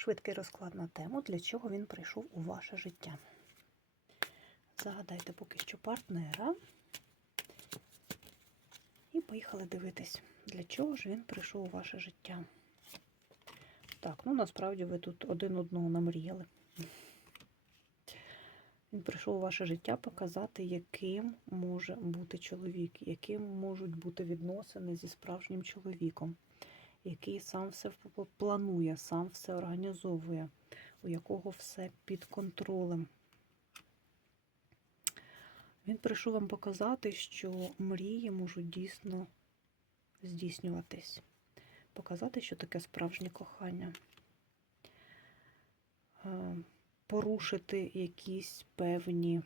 Швидкий розклад на тему, для чого він прийшов у ваше життя. Загадайте поки що партнера. І поїхали дивитись, для чого ж він прийшов у ваше життя. Так, ну насправді ви тут один одного намріяли. Він прийшов у ваше життя показати, яким може бути чоловік, яким можуть бути відносини зі справжнім чоловіком, який сам все планує, сам все організовує, у якого все під контролем. Він прийшов вам показати, що мрії можуть дійсно здійснюватись. Показати, що таке справжнє кохання. Е, Порушити якісь певні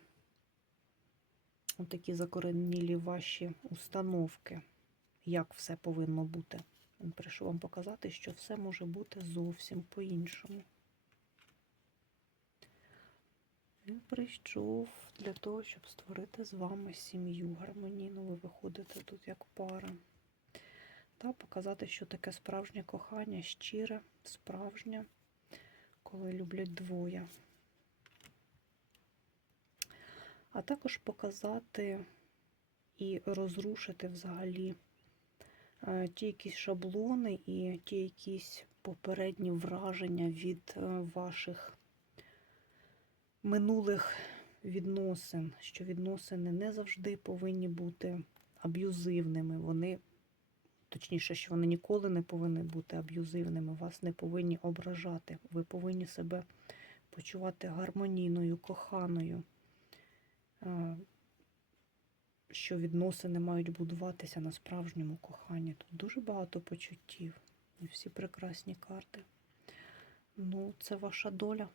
такі закоренілі ваші установки, як все повинно бути. Прийшов вам показати, що все може бути зовсім по-іншому. Він прийшов для того, щоб створити з вами сім'ю гармонійну. Ви виходите тут як пара. Та показати, що таке справжнє кохання, щире, справжнє, коли люблять двоє. А також показати і розрушити взагалі ті якісь шаблони і ті якісь попередні враження від е, ваших минулих відносин, що відносини не завжди повинні бути аб'юзивними. Вони, точніше, що вони ніколи не повинні бути аб'юзивними, вас не повинні ображати. Ви повинні себе почувати гармонійною, коханою, е, що відносини мають будуватися на справжньому коханні. Тут дуже багато почуттів і всі прекрасні карти. Ну, це ваша доля.